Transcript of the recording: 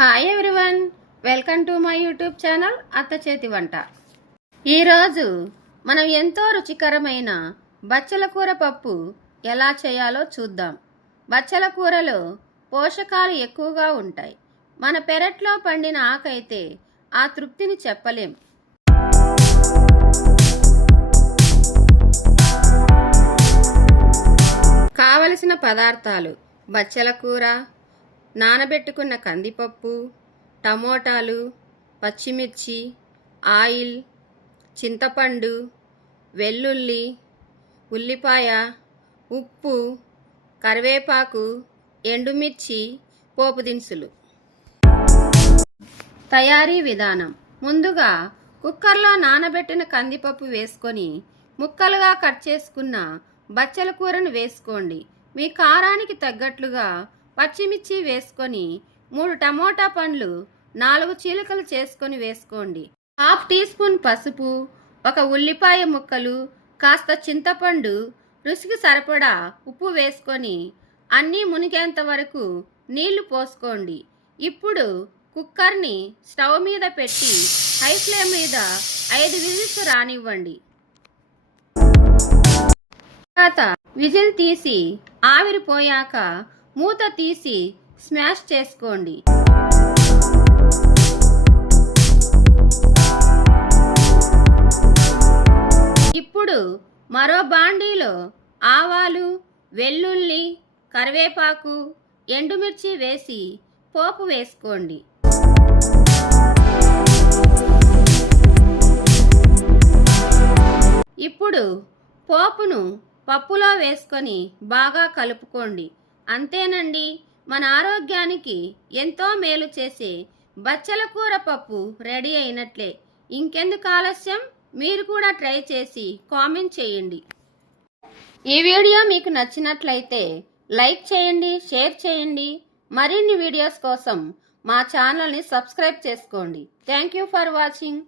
Hi everyone, welcome to my YouTube channel అత్త చేతి వంట. ఈరోజు మనం ఎంతో రుచికరమైన బచ్చల కూర పప్పు ఎలా చేయాలో చూద్దాం. బచ్చల కూరలో పోషకాలు ఎక్కువగా ఉంటాయి. మన పెరట్లో పండిన ఆకైతే ఆ తృప్తిని చెప్పలేం. కావలసిన పదార్థాలు: బచ్చల కూర, నానబెట్టుకున్న కందిపప్పు, టమోటాలు, పచ్చిమిర్చి, ఆయిల్, చింతపండు, వెల్లుల్లి, ఉల్లిపాయ, ఉప్పు, కరివేపాకు, ఎండుమిర్చి, పోపు దినుసులు. తయారీ విధానం: ముందుగా కుక్కర్లో నానబెట్టిన కందిపప్పు వేసుకొని ముక్కలుగా కట్ చేసుకున్న బచ్చల కూరను వేసుకోండి. మీ కారానికి తగ్గట్లుగా పచ్చిమిర్చి వేసుకొని 3 టమోటా పండ్లు 4 చీలికలు చేసుకొని వేసుకోండి. 1/2 టీ స్పూన్ పసుపు, 1 ఉల్లిపాయ ముక్కలు, కాస్త చింతపండు, రుచికి సరిపడా ఉప్పు వేసుకొని అన్నీ మునిగేంత వరకు నీళ్లు పోసుకోండి. ఇప్పుడు కుక్కర్ని స్టవ్ మీద పెట్టి హై ఫ్లేమ్ మీద 5 విజిల్స్ రానివ్వండి. తర్వాత విజిల్ తీసి ఆవిరిపోయాక మూత తీసి స్మాష్ చేసుకోండి. ఇప్పుడు మరో బాండీలో ఆవాలు, వెల్లుల్లి, కరివేపాకు, ఎండుమిర్చి వేసి పోపు వేసుకోండి. ఇప్పుడు పోపును పప్పులో వేసుకొని బాగా కలుపుకోండి. అంతేనండి, మన ఆరోగ్యానికి ఎంతో మేలు చేసే బచ్చల కూర పప్పు రెడీ అయినట్లే. ఇంకెందుకు ఆలస్యం, మీరు కూడా ట్రై చేసి కామెంట్ చేయండి. ఈ వీడియో మీకు నచ్చినట్లయితే లైక్ చేయండి, షేర్ చేయండి. మరిన్ని వీడియోస్ కోసం మా ఛానల్ని సబ్స్క్రైబ్ చేసుకోండి. Thank you for watching.